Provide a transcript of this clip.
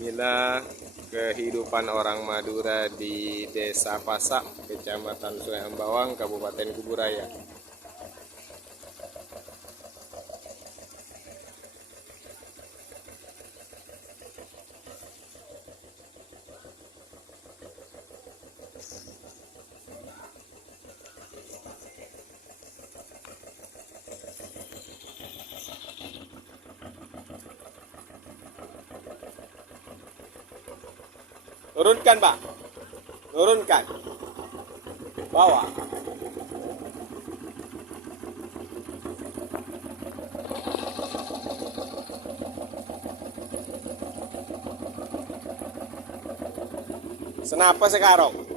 Inilah kehidupan orang Madura di Desa Pasak, Kecamatan Sungai Ambawang, Kabupaten Kuburaya. Turunkan, Pak. Turunkan. Bawa. Kenapa sekarang?